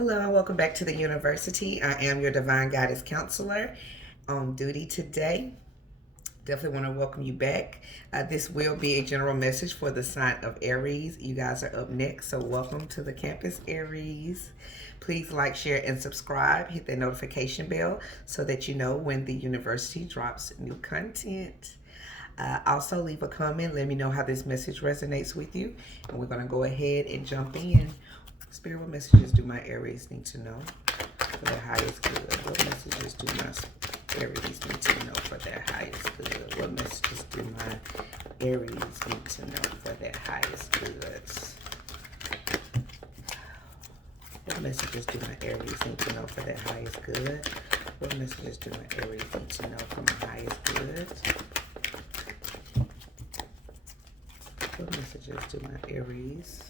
Hello and welcome back to the university. I am your divine guidance counselor on duty today. Definitely want to welcome you back. This will be a general message for the sign of Aries. You guys are up next, so welcome to the campus, Aries. Please like, share, and subscribe. Hit that notification bell so that you know when the university drops new content. Also, leave a comment. Let me know how this message resonates with you. And we're going to go ahead and jump in. Spirit, what messages do my Aries need to know for their highest good? What messages do my Aries need to know for their highest good? What messages do my Aries need to know for their highest goods? What messages do my Aries need to know for their highest good? What messages do my Aries need to know for my highest good? What messages do my Aries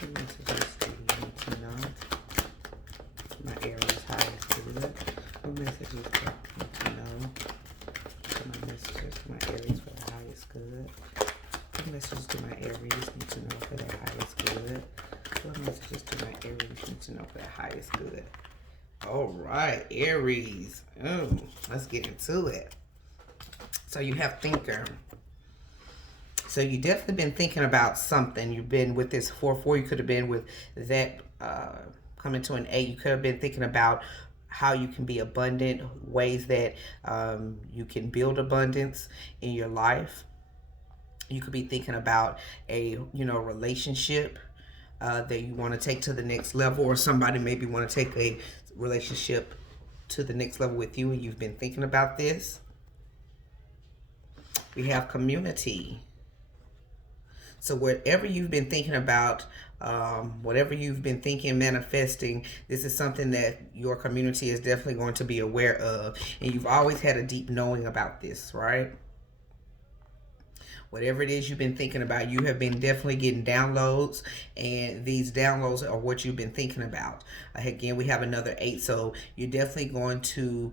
What messages do you need to know for my Aries highest good? What messages do you need to know for my messages to my Aries for the highest good? What messages do my Aries need to know for their highest good? What messages do my Aries need to know for their highest good? All right, Aries. Oh, let's get into it. So you have thinker. So you definitely been thinking about something. You've been with this 4-4. You could have been with that coming to an 8. You could have been thinking about how you can be abundant, ways that you can build abundance in your life. You could be thinking about a relationship that you want to take to the next level, or somebody maybe want to take a relationship to the next level with you, and you've been thinking about this. We have community. So whatever you've been thinking about, whatever you've been thinking, manifesting, this is something that your community is definitely going to be aware of. And you've always had a deep knowing about this, right? Whatever it is you've been thinking about, you have been definitely getting downloads, and these downloads are what you've been thinking about. Again, we have another 8, so you're definitely going to,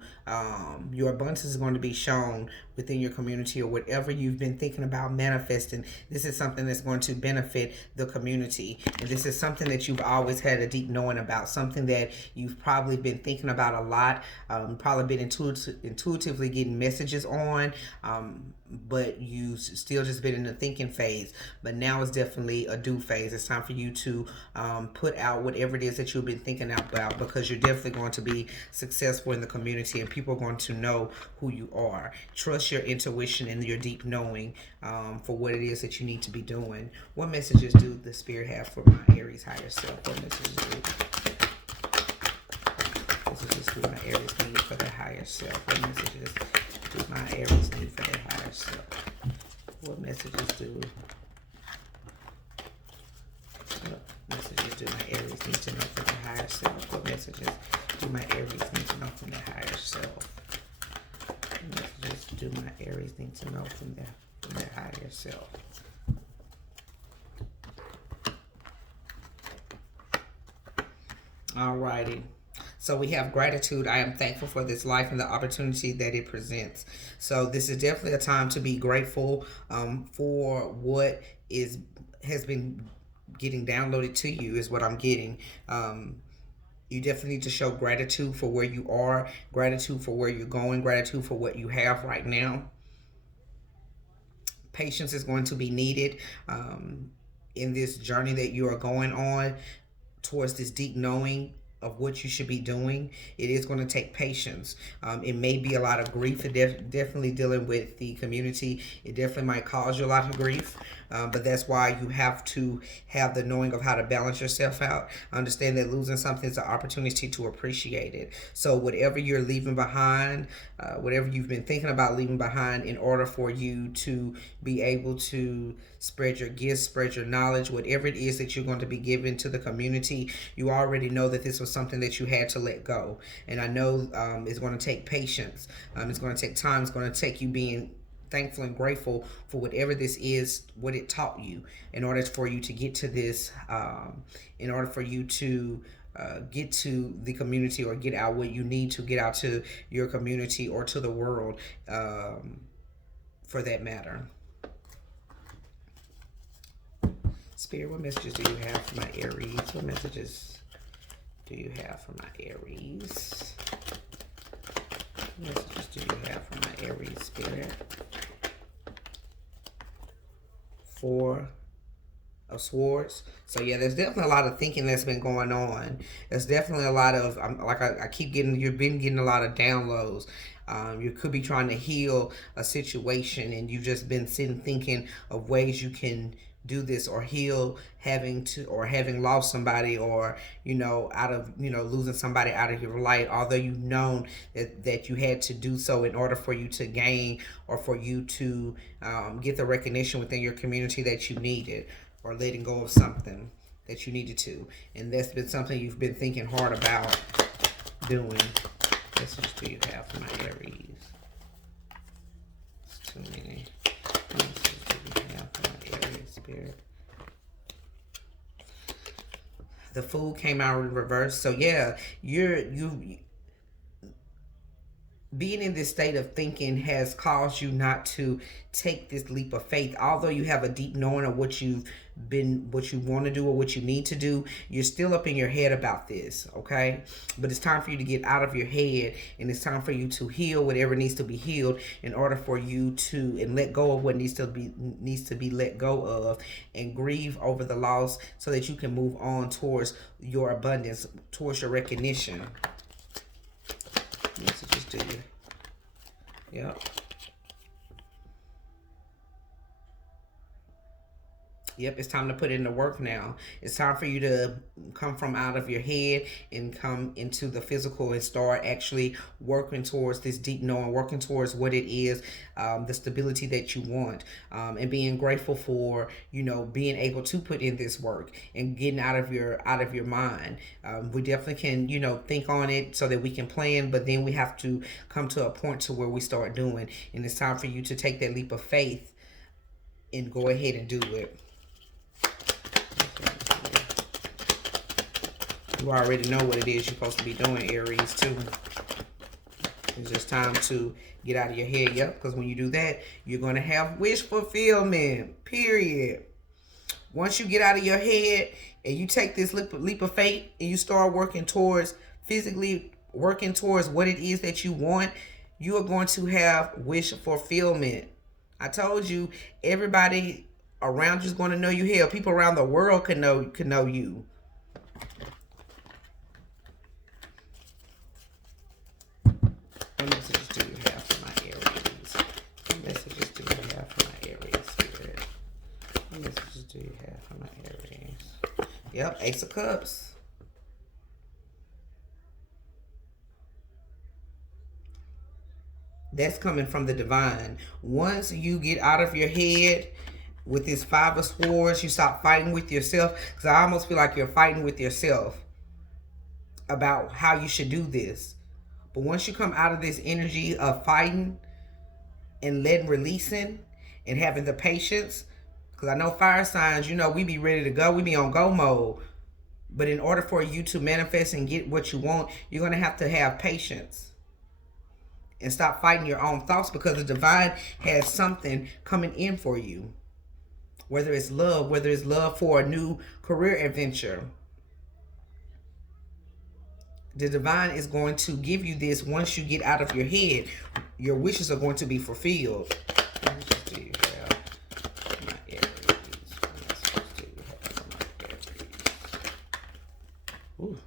your abundance is going to be shown within your community, or whatever you've been thinking about manifesting. This is something that's going to benefit the community, and this is something that you've always had a deep knowing about, something that you've probably been thinking about a lot, probably been intuitively getting messages on, but you still just been in the thinking phase. But now it's definitely a do phase. It's time for you to put out whatever it is that you've been thinking about, because you're definitely going to be successful in the community, and people are going to know who you are. Trust your intuition and your deep knowing for what it is that you need to be doing. What messages do the Spirit have for my Aries higher self? What messages do my Aries need for their higher self? What messages do my Aries need for their higher self? What messages do my Aries need to know from their higher self? What messages do my Aries need to know from their higher self? What messages do my Aries need to know from their higher self? Alrighty. So we have gratitude. I am thankful for this life and the opportunity that it presents. So this is definitely a time to be grateful for what has been getting downloaded to you, is what I'm getting. You definitely need to show gratitude for where you are, gratitude for where you're going, gratitude for what you have right now. Patience is going to be needed in this journey that you are going on towards this deep knowing of what you should be doing. It is going to take patience. It may be a lot of grief. Definitely dealing with the community, it definitely might cause you a lot of grief, but that's why you have to have the knowing of how to balance yourself out. Understand that losing something is an opportunity to appreciate it. So whatever you're leaving behind, whatever you've been thinking about leaving behind, in order for you to be able to spread your gifts, spread your knowledge, whatever it is that you're going to be giving to the community, you already know that this was something that you had to let go. And I know it's going to take patience. It's going to take time. It's going to take you being thankful and grateful for whatever this is, what it taught you, in order for you to get to this, in order for you to get to the community, or get out what you need to get out to your community or to the world, for that matter. Spirit, what messages do you have for my Aries? What messages do you have for my Aries? What messages do you have for my Aries, Spirit? Four of Swords. So yeah, there's definitely a lot of thinking that's been going on. There's definitely a lot of I keep getting, you've been getting a lot of downloads. You could be trying to heal a situation, and you've just been sitting thinking of ways you can do this or heal having lost somebody, or out of losing somebody out of your life, although you've known that you had to do so in order for you to gain, or for you to get the recognition within your community that you needed, or letting go of something that you needed to. And that's been something you've been thinking hard about doing. This is do you have for my Aries? It's too many. What do you have for my Aries, Spirit? The Fool came out in reverse. So yeah, you being in this state of thinking has caused you not to take this leap of faith. Although you have a deep knowing of what you want to do or what you need to do, you're still up in your head about this, okay? But it's time for you to get out of your head, and it's time for you to heal whatever needs to be healed in order for you to and let go of what needs to be let go of, and grieve over the loss so that you can move on towards your abundance, towards your recognition. Messages to you. Yep. Yep, it's time to put in the work now. It's time for you to come from out of your head and come into the physical and start actually working towards this deep knowing, working towards what it is, the stability that you want, and being grateful for, being able to put in this work and getting out of your mind. We definitely can, think on it so that we can plan, but then we have to come to a point to where we start doing. And it's time for you to take that leap of faith and go ahead and do it. You already know what it is you're supposed to be doing, Aries, too. It's just time to get out of your head, yep, because when you do that, you're going to have wish fulfillment, period. Once you get out of your head and you take this leap of faith and you start physically working towards what it is that you want, you are going to have wish fulfillment. I told you, everybody around you is going to know you. Hell, people around the world could know you. What messages do you have for my Aries? What messages do you have for my Aries, Spirit? What messages do you have for my Aries? Yep, Ace of Cups. That's coming from the divine. Once you get out of your head with this Five of Swords, you stop fighting with yourself. Because I almost feel like you're fighting with yourself about how you should do this. But once you come out of this energy of fighting and releasing and having the patience, because I know fire signs, we be ready to go. We be on go mode. But in order for you to manifest and get what you want, you're going to have patience. And stop fighting your own thoughts, because the divine has something coming in for you. Whether it's love for a new career adventure. The divine is going to give you this once you get out of your head. Your wishes are going to be fulfilled. What do you have for my Aries? What do you have for my Aries? Ooh.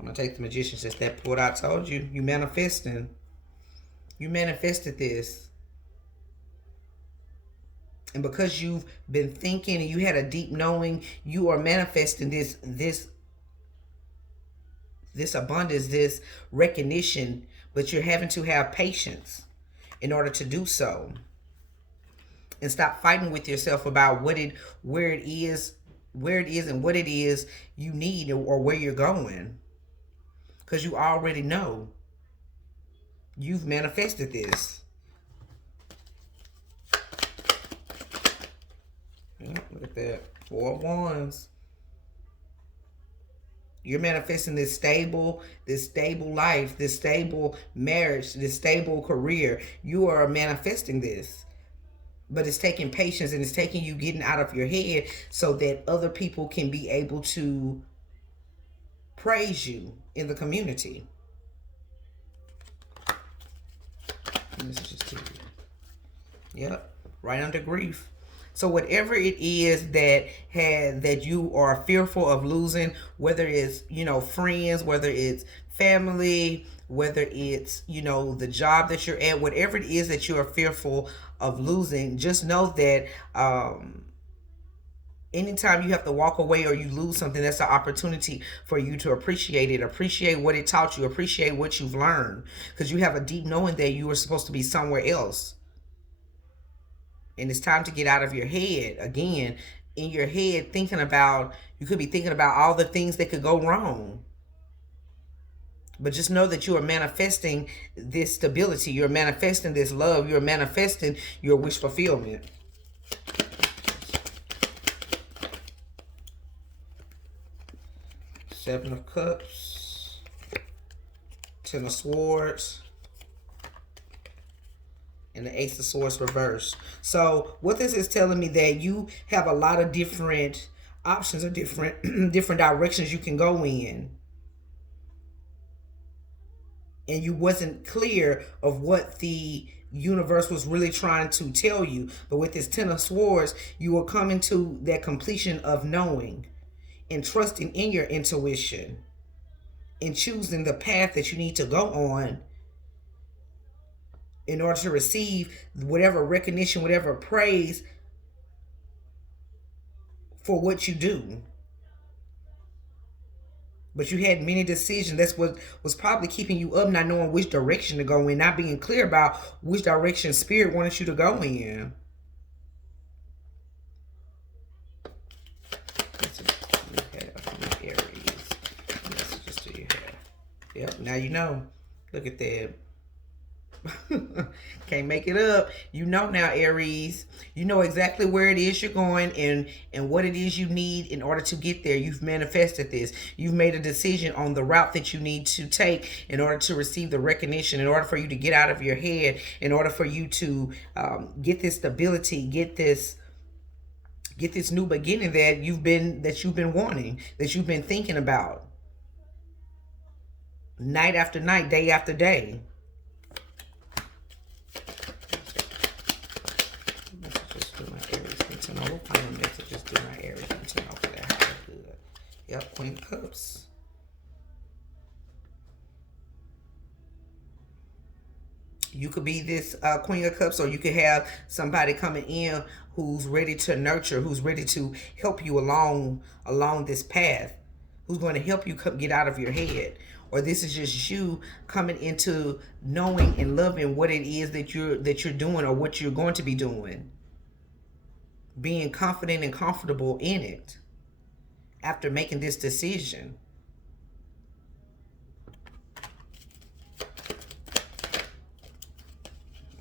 I'm going to take the Magician, since that's what I told you. You manifesting. You manifested this. And because you've been thinking and you had a deep knowing, you are manifesting this abundance, this recognition, but you're having to have patience in order to do so. And stop fighting with yourself about where it is and what it is you need, or where you're going. Because you already know. You've manifested this. Yeah, look at that. 4 of Wands. You're manifesting this stable life, this stable marriage, this stable career. You are manifesting this. But it's taking patience, and it's taking you getting out of your head so that other people can be able to praise you in the community. Yep, right under grief. So whatever it is that you are fearful of losing, whether it's friends, whether it's family, whether it's the job that you're at, whatever it is that you are fearful of losing, just know that anytime you have to walk away or you lose something, that's an opportunity for you to appreciate it, appreciate what it taught you, appreciate what you've learned, because you have a deep knowing that you were supposed to be somewhere else. And it's time to get out of your head again. In your head, you could be thinking about all the things that could go wrong. But just know that you are manifesting this stability, you're manifesting this love, you're manifesting your wish fulfillment. Seven of Cups, Ten of Swords, and the Ace of Swords reversed. So what this is telling me, that you have a lot of different options or different different directions you can go in, and you wasn't clear of what the universe was really trying to tell you. But with this Ten of Swords, you are coming to that completion of knowing and trusting in your intuition and choosing the path that you need to go on in order to receive whatever recognition, whatever praise for what you do. But you had many decisions. That's what was probably keeping you up, not knowing which direction to go in, not being clear about which direction Spirit wanted you to go in. Aries. Messages to you have. Yep, now you know. Look at that. Can't make it up. You know now, Aries. You know exactly where it is you're going, and what it is you need in order to get there. You've manifested this. You've made a decision on the route that you need to take in order to receive the recognition, in order for you to get out of your head, in order for you to get this stability, get this new beginning that you've been wanting, that you've been thinking about night after night, day after day. Yep, Queen of Cups. You could be this Queen of Cups, or you could have somebody coming in who's ready to nurture, who's ready to help you along this path, who's going to help you get out of your head. Or this is just you coming into knowing and loving what it is that you're doing, or what you're going to be doing. Being confident and comfortable in it after making this decision.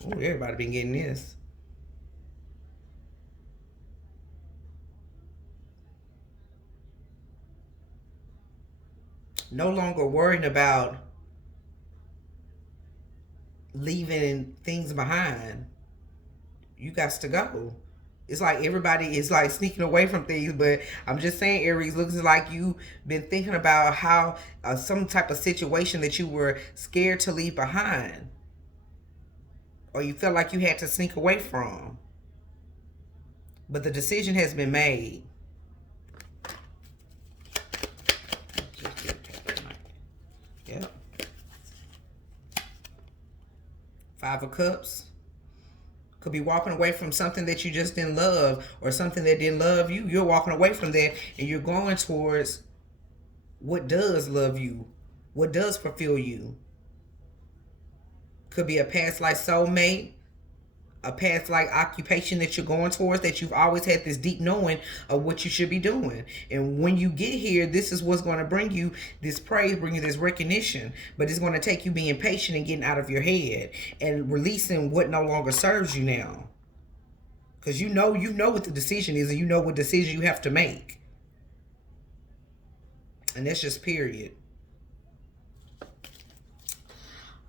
Oh, everybody been getting this. No longer worrying about leaving things behind. You got to go. It's like everybody is like sneaking away from things, but I'm just saying, Aries, looks like you've been thinking about how some type of situation that you were scared to leave behind, or you felt like you had to sneak away from. But the decision has been made. Yep. Five of Cups. Could be walking away from something that you just didn't love, or something that didn't love you. You're walking away from that, and you're going towards what does love you, what does fulfill you. Could be a past life soulmate, a past life occupation that you're going towards, that you've always had this deep knowing of what you should be doing. And when you get here, this is what's going to bring you this praise, bring you this recognition. But it's going to take you being patient and getting out of your head and releasing what no longer serves you now. Because you know what the decision is, and you know what decision you have to make. And that's just period.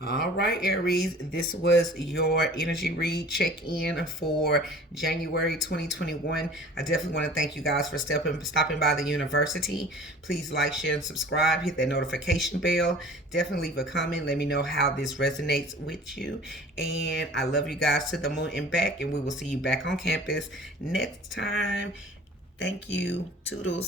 All right, Aries, this was your energy read check in for January 2021. I definitely want to thank you guys for stopping by the university. Please like, share, and subscribe. Hit that notification bell. Definitely leave a comment. Let me know how this resonates with you. And I love you guys to the moon and back. And we will see you back on campus next time. Thank you. Toodles.